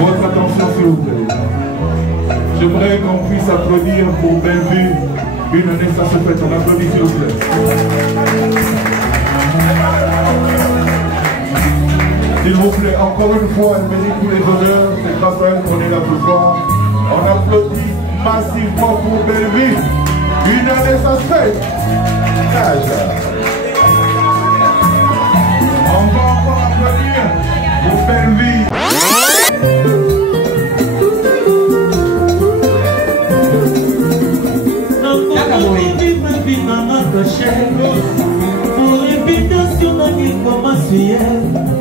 Votre attention s'il vous plaît. J'aimerais qu'on puisse applaudir pour Bellevue. Une année ça se fait, on applaudit s'il vous plaît. S'il vous plaît, encore une fois, elle mérite tous les honneurs. C'est grâce à elle qu'on est là ce soir. On applaudit massivement pour Bellevue. Une année ça se fait. On va encore applaudir pour Bellevue. Pour invitation dans qui commence hier.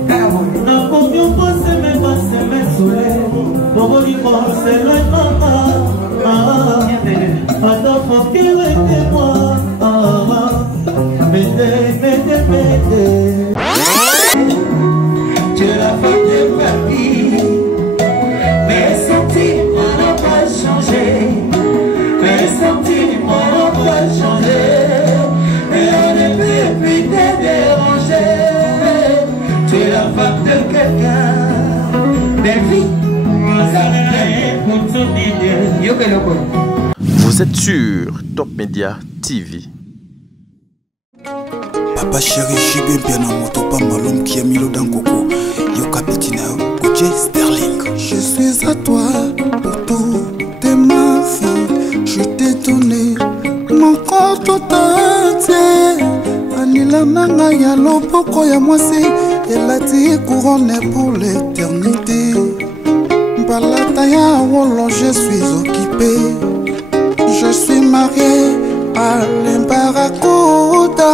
N'a pas mieux passé mes passé mes soleils. Pour lui penser le maman. Attends, faut qu'il reste moi. Mettez. Tu l'as fait de famille. Mes sentiments n'ont pas changé. Mes sentiments n'ont pas changé. Et on ne peut plus te déranger. Tu es la femme de quelqu'un. Bellevue, vous êtes sur Top Media TV. Papa chéri, Jibé bien en moto, pas malum qui a mis l'eau dans coco. Yo capitaine, Gauthier Sterling. Je suis à toi pour tout, t'es ma fille. Je t'ai donné mon corps tout entier. Anila nanga ya lopoko ya mwasi. Elle a dit couronne pour l'éternité. Balata ya wolo, je suis occupé. Je suis marié à l'Embaracuda.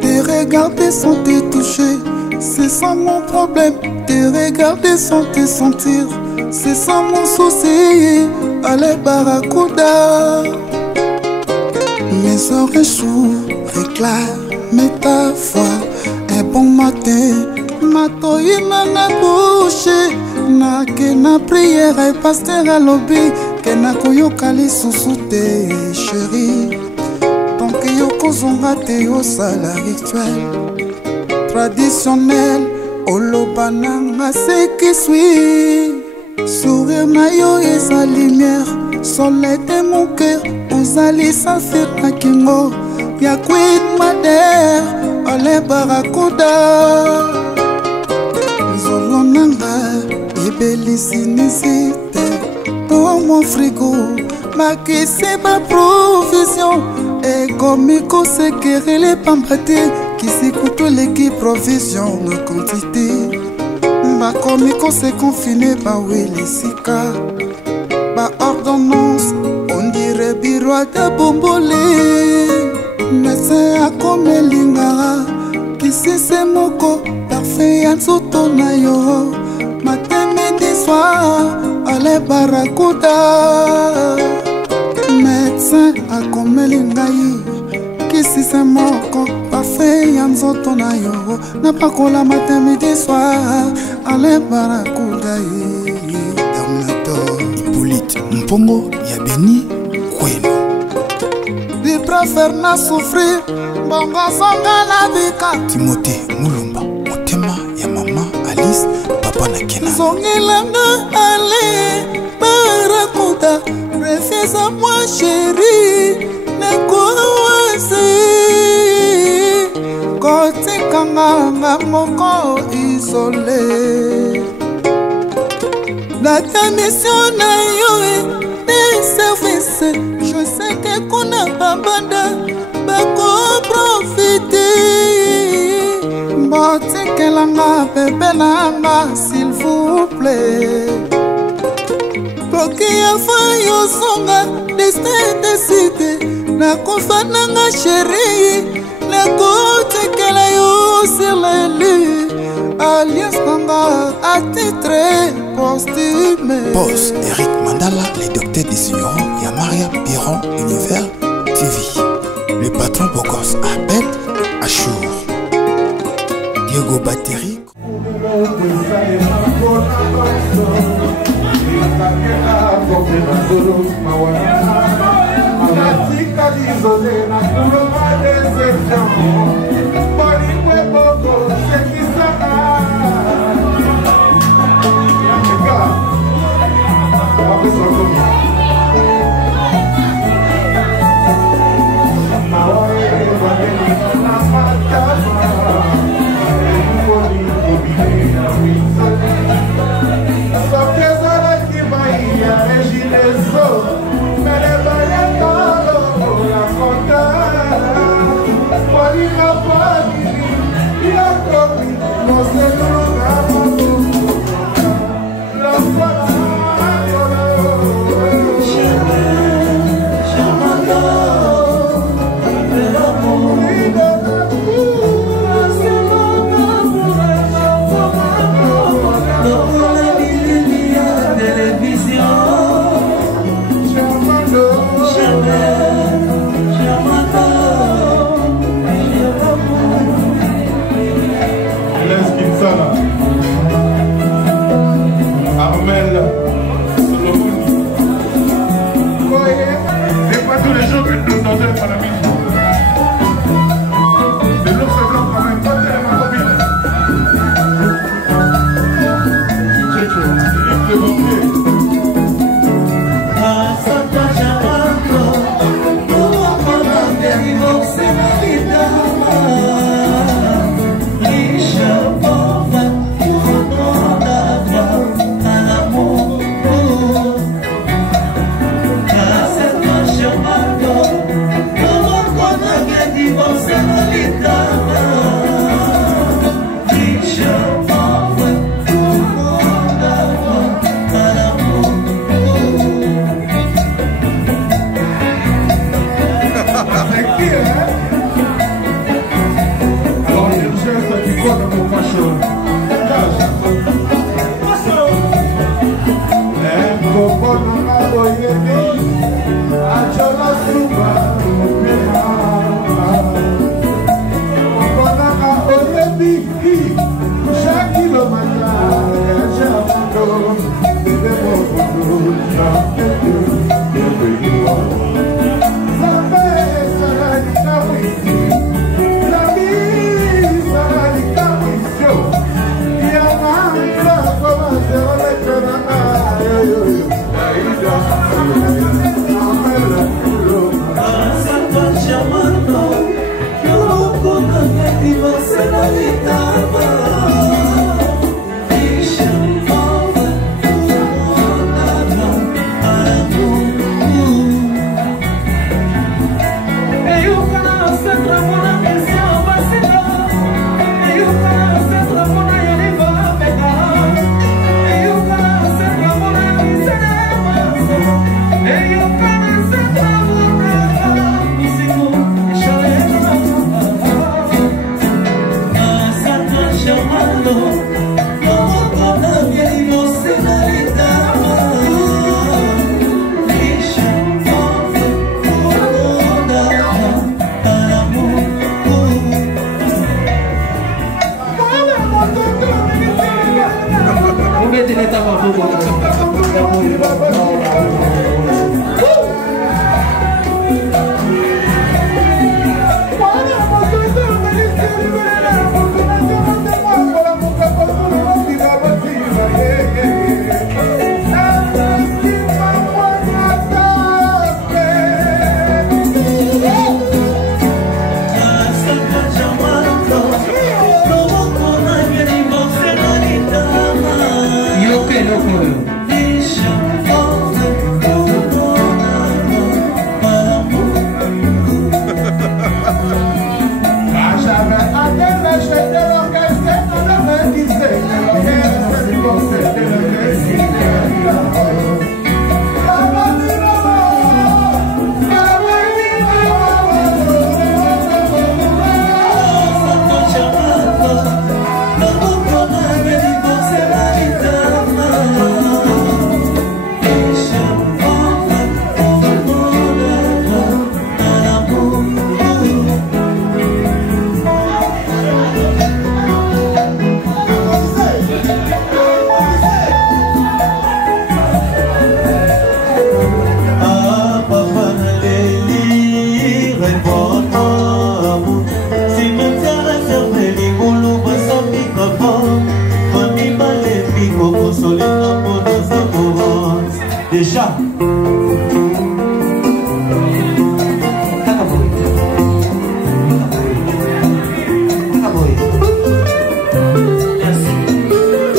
Tes regarder sans te toucher, c'est sans mon problème. Tes regarder sans te sentir, c'est sans mon souci. Allez Barracuda. Mes oreilles s'ouvrent, réclament ta voix. Un bon matin, ma toye na bouche. Na que na prière et pasteur à lobby. Que na koyokali susute chérie. Donc yoko zonga te yo sala rituel traditionnel. Olobananga ce qui suit. Sourire na yo et sa lumière. Soleil de mon cœur. Ozali sa fête na kingo. Ya queen madère. Ole Barracuda. Zolonanga. Ebelisinizite. Dans mon frigo. Ma qui c'est ma provision. Et comme il se guérit les pambatés. Qui s'écoute l'équipe provision de quantité. Ma comme il se confiné. Bah oui les sika. Bah ordonnance. On dirait bureau de bombolé. Mais c'est à comme lingara. Qui c'est moko. Parfait en soto na yo. Matin, midi, soir, allez Barracuda. Médecin a comme l'ingaï. Qui si c'est moko, parfait, yanzoto na yo. N'a pas qu'on la matin, midi, soir, allez Barracuda. Terminator, Hippolyte, Mpongo, Yabeni, Kweno. Il préfère na souffrir, bonga songa la bika. Timothée, Moulumba, Motema, ya maman, Alice. Zongilanga allez Barracuda. Refuse à moi chérie. Nekouasi Kote kanga moko isolé. La ta mission na yo des services. Je sais que qu'on a pas banda. Bako profiter. Bote kelanga bébé nanga s'il vous plaît. Koki ya fayo songa destin décidé. Na konfananga chérie. Na kote kela yo sur l'élu. Alias nanga à titre posthume. Boss Eric Mandala, les docteurs des ignorants. Yamaria Biron, Univers TV. Le patron Bogos Abed Achour. Diego Battery. Déjà. Merci.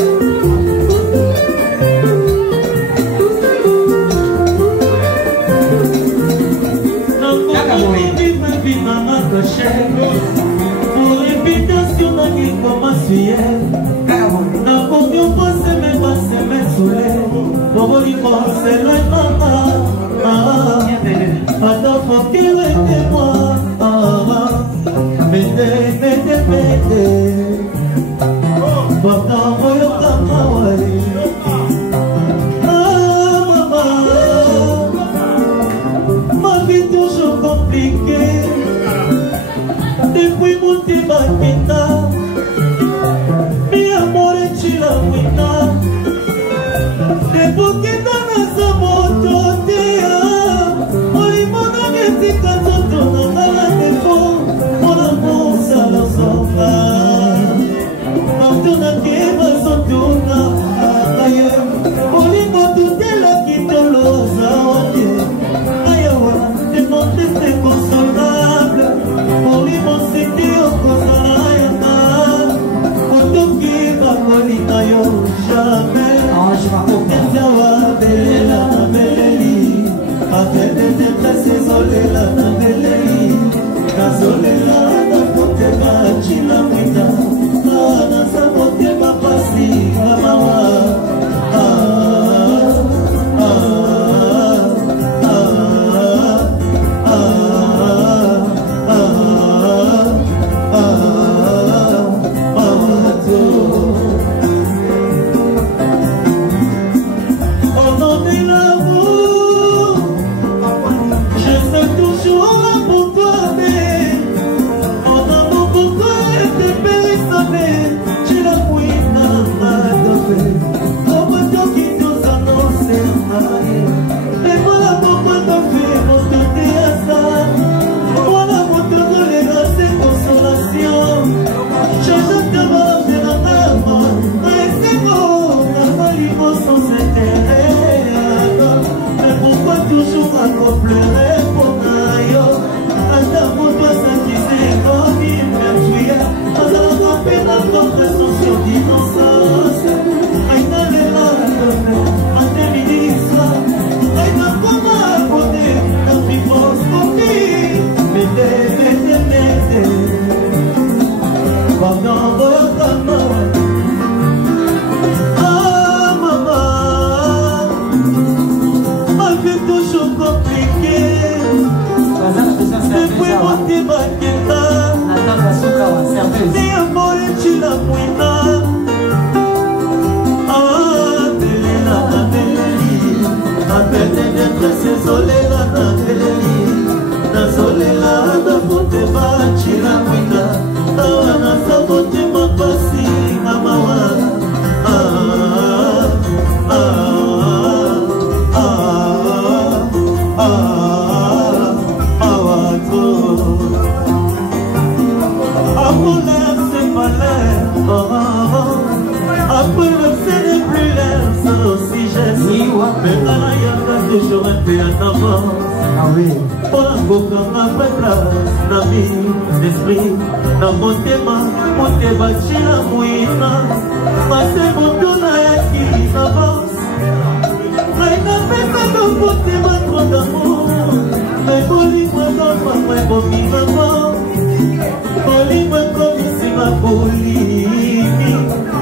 Molimo c'est le mama. Attends faut qu'il reste moi. Mete. Pourtant voyons comme moi. Ma vie toujours compliquée. Depuis mon débarqueta, mi amore ci la wina. Depuis que dans sa moto tea, oi mon ami canto no mala defo, mon amour ça la sofa. Antona que va sotuna, aye, oi moto de la kitolosa oye, ayawa, te montes te consolable. Molimo siti okozayana, otoki bakolina yo jamais. Ezawa belela na beleli, apede te place zolela na beleli, kazolela na kotema chila mwita, na sabote mapasi kamawa. Toujours un peu en avance. Ah oui. Pour un beau comme ma place, dans mes esprits, dans mon thème, tu la mouina. Passer mon tour à qui avance. Mais n'a fait pas de beauté, ma trop d'amour. Mais poli-moi comme moi, pour vivre. Poli-moi comme ici, ma folie.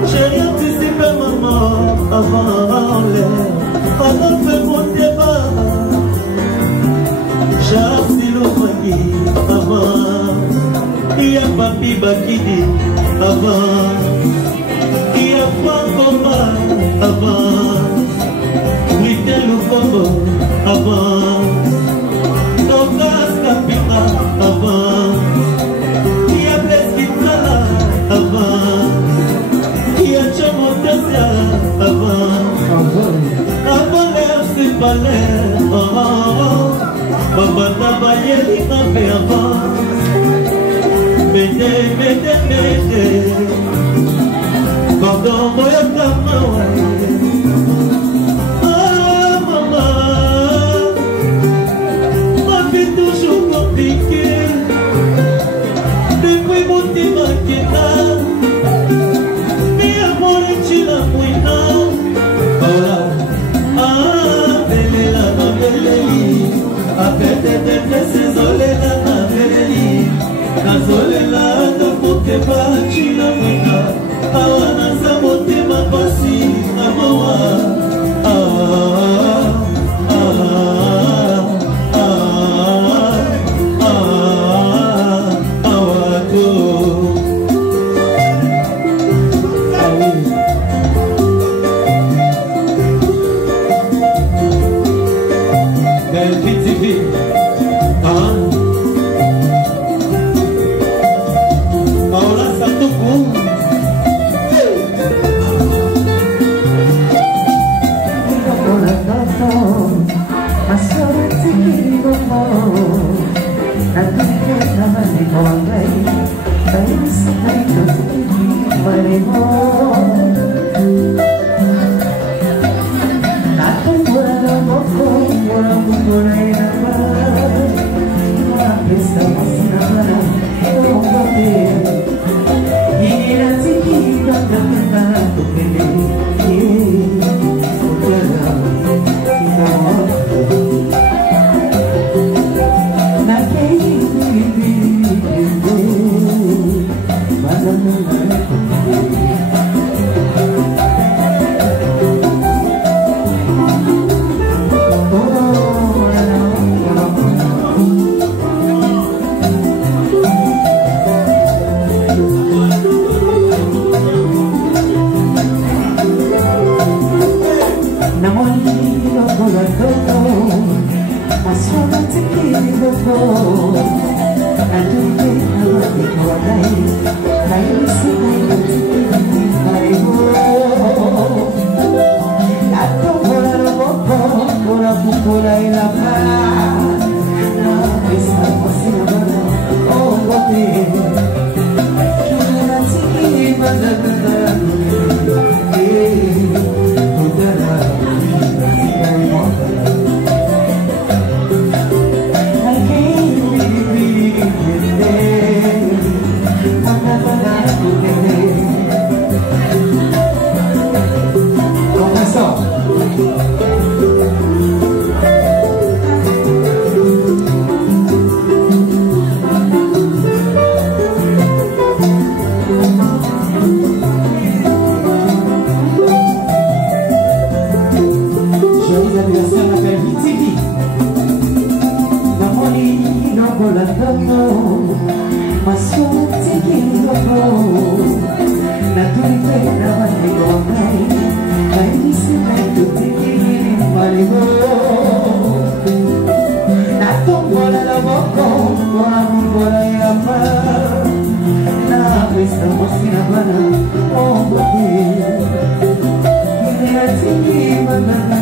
J'ai rien anticipé, maman, avant l'air. Pendant que mon débat, j'ai assis le voilier avant. Il y a papi Bakidi avant. Il y a Francoma avant. Britel le Congo avant. Tokas Capita avant. Il y a Blaise Kitala avant. Il y a Tchamotesia avant. Avant l'air, c'est pas l'air. Baba Tabayeli m'a fait avant. Médé. Pardon, moi, ah, maman. Ma vie toujours compliquée. Depuis mon dimanche, mais à mon étude, à moi, voilà. Apete de prese zolela na vereli. Na zolela da pote pa chila mwina. Awana sa mote mapasi na sort. Joyeux anniversaire à Belville TV. Namoni nobola dono, maswati kindobo. Naturite na manigonai, kaisi na tutikiri marigo. Na tombola la boko, kwa mbola ya ma. Na pesa mosina bana, oh bobi. Ine atiki manana,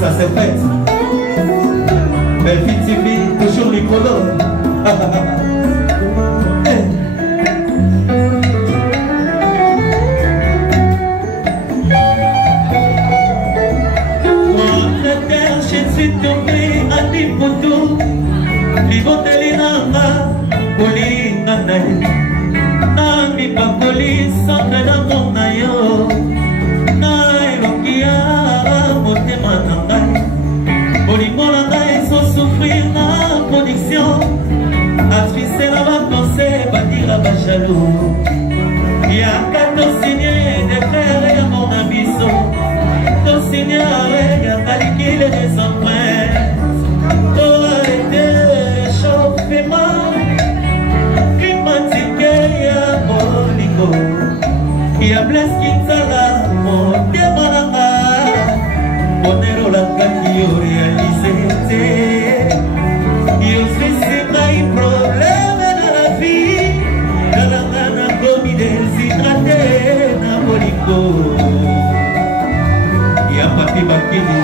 ça c'est fait. Belville TV, toujours Nicolas. Je suis tombé à Nipoto, Libotelinanga, Polinanae, Nami Pakoli, Sandana Monayo, Nairokia, Motemananga, Polimolanga, ils sont souffrir la production, attrister la pensée, bâtir la bachalou. Il y a 14 signes de frères et mon abisso. Seigneur, il a validé les empreintes. Toi été chauffement climatique, il y a Molico, il y a Blaise Kinsala, mon démarrage, Bonero la Kaki réalisé. Il aussi c'est un problème dans la vie, dans la nana comme il est hydraté, na Molico. Ya pati bakini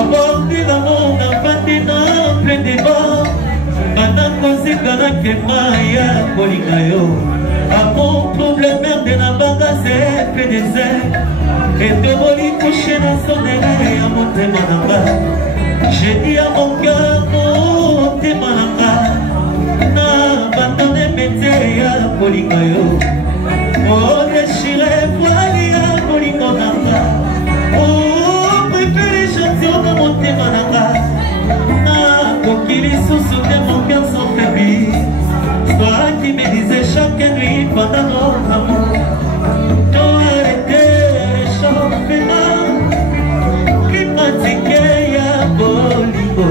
Abordi la monde a pati dans plein débat Pendant qu'on s'est caractère ya Polikayo A mon problème de la baga c'est plein désert etoboli couché na sonere ya motema nanga. J'ai dit à mon cœur motema nanga na bandone mete ya kolinga yo o déchiré voile ya kolinga nanga o préféré chantion na motema nanga na kokili susu te mon cœur s'enfaiblit. Toi qui me disais chaque nuit pendant notre amour toi arrêter les championnats qui pratiquaient ya bolingo.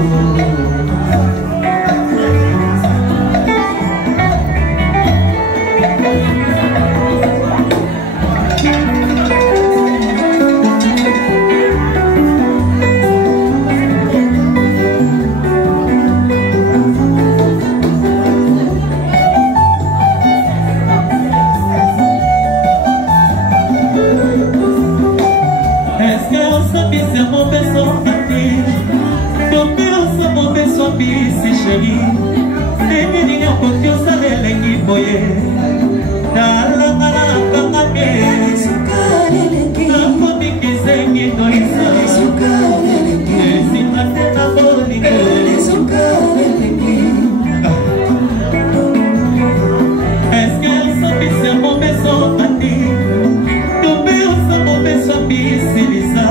Bisi chéri, nini nini okokyo salelengi boye. Talanga na kangake, nakomi kizengi noisa. Esinga te na bolingo. Est-ce que osambisa mobeso ati, tobe osa mobeso bisi lisa.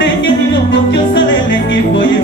Nini nini okokyo salelengi boye.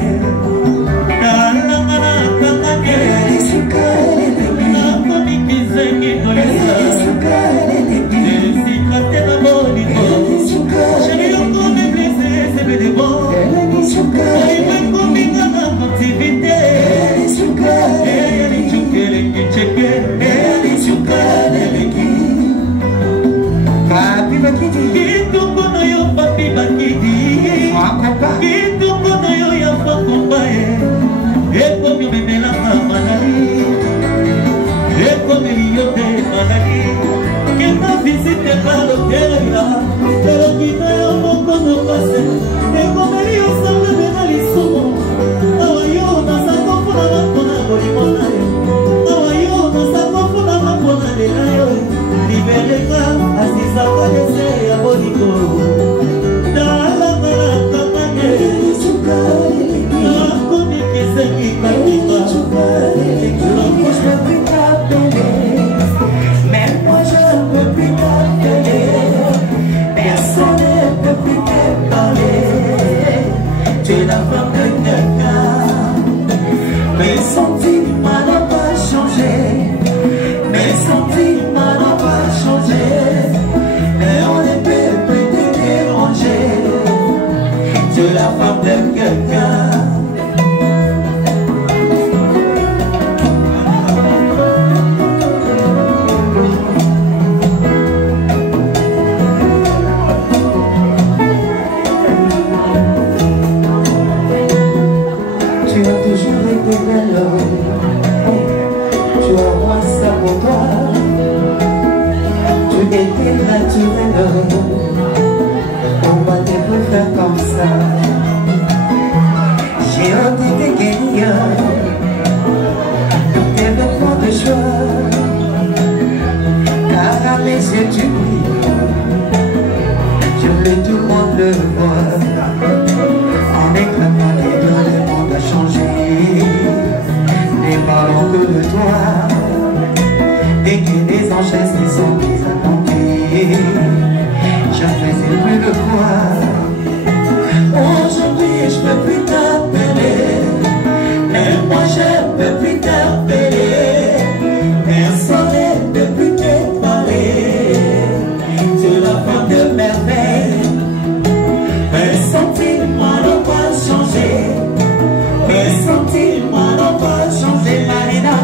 Marina,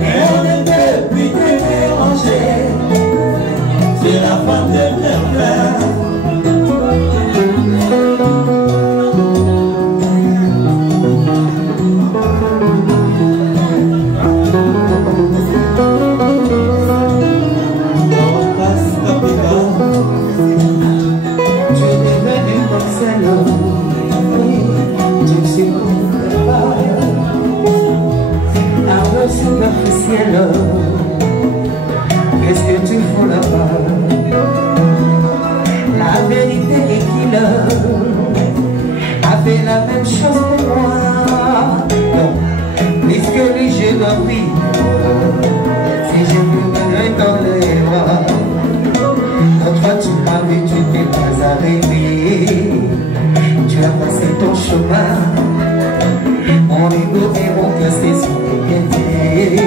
et on ne peut plus te déranger. fait la même chose pour moi. Non, puisque lui je dois vivre. Si je pleurerai dans les bras, quand toi tu m'as vu, tu n'es pas arrivé. Tu as passé ton chemin. Mon ego et mon cœur c'est sur tes pieds.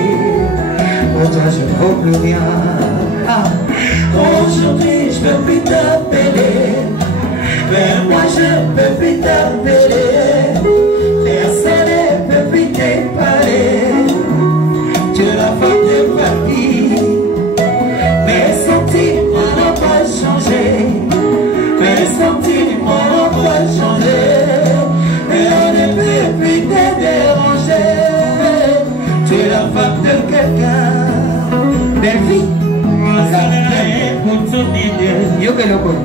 Pour toi je ne vaux plus rien. Aujourd'hui je peux plus t'appeler. Mais moi je ne peux plus t'appeler. Personne ne peut plus te parler. Tu es la femme de ma vie. Mes sentiments n'ont pas changé. Mes sentiments n'ont pas changé. Et on ne peut plus te déranger. Tu es la femme de quelqu'un. Belle vie. Yo que lo con.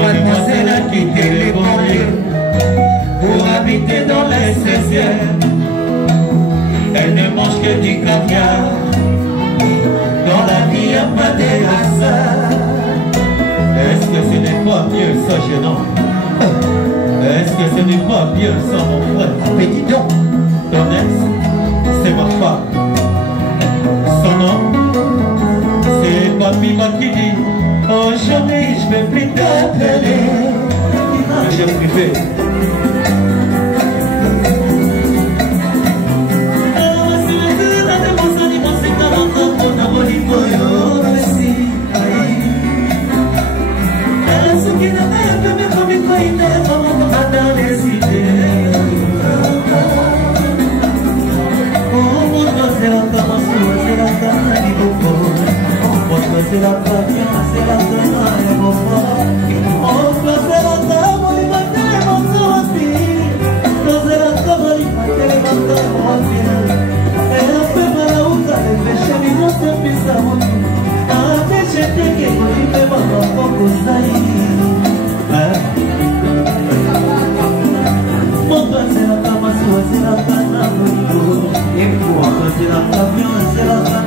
Mademoiselle a quitté les banlieues pour habiter dans les 16e. Elle ne mange que du caviar. Dans la vie, il n'y a pas de hasard. Est-ce que ce n'est pas mieux ça, gênant? Est-ce que ce n'est pas mieux ça, mon frère? Mais dis donc, ton ex, c'est ma femme. Son nom, c'est Papi Makini. Aujourd'hui, je ne peux plus t'appeler. J'ai privé. C'est la première, c'est la dernière, et mon frère. On fait la table, on y va les morceaux aussi. On fait la table, on y va les morceaux aussi. Et on fait mal à où ça les fait chez lui, on se fait ça aussi. Ah, mais j'ai dit que vous y faites pas encore pour ça. Mon frère, c'est la table, c'est la canne, et moi, c'est la table, c'est la canne.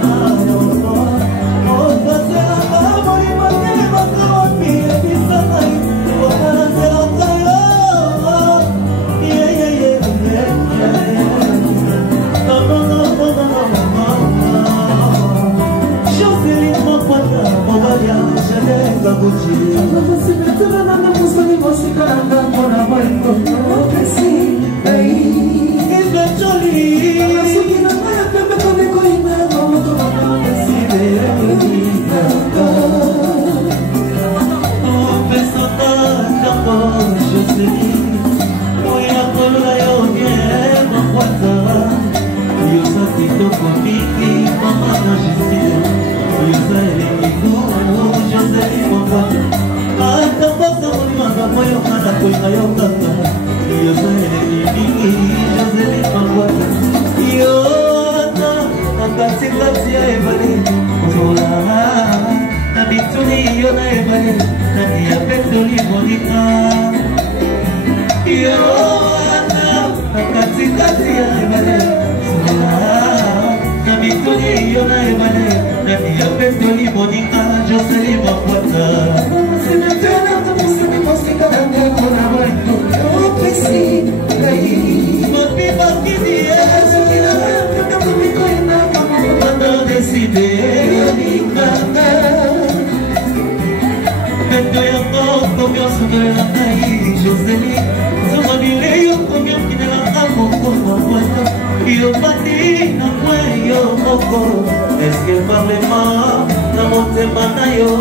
Est-ce que parlement dans mon témoin yo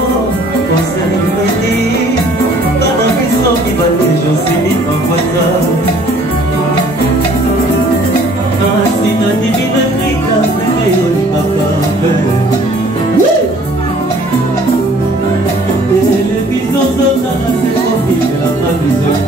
conseil béni dans la maison qui va les jours c'est mis en voiture si la divine Afrique c'est le papa et les bisons sont dans la séquence de la maison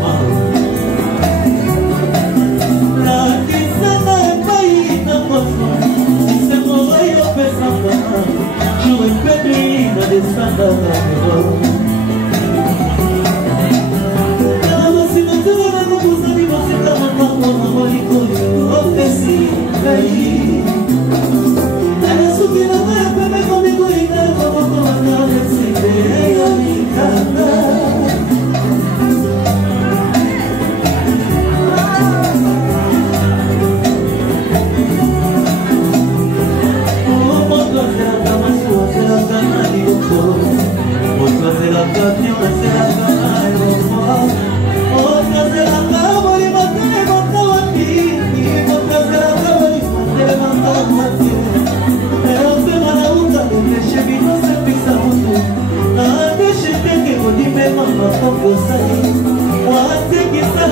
watekisa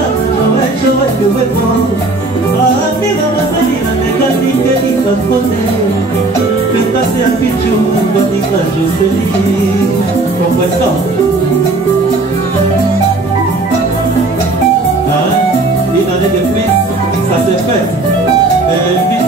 wachowakiwepo amina mazalina nekanikelikakote pekase ya pichu banika Joseli professeur une année de plus ça s'est fait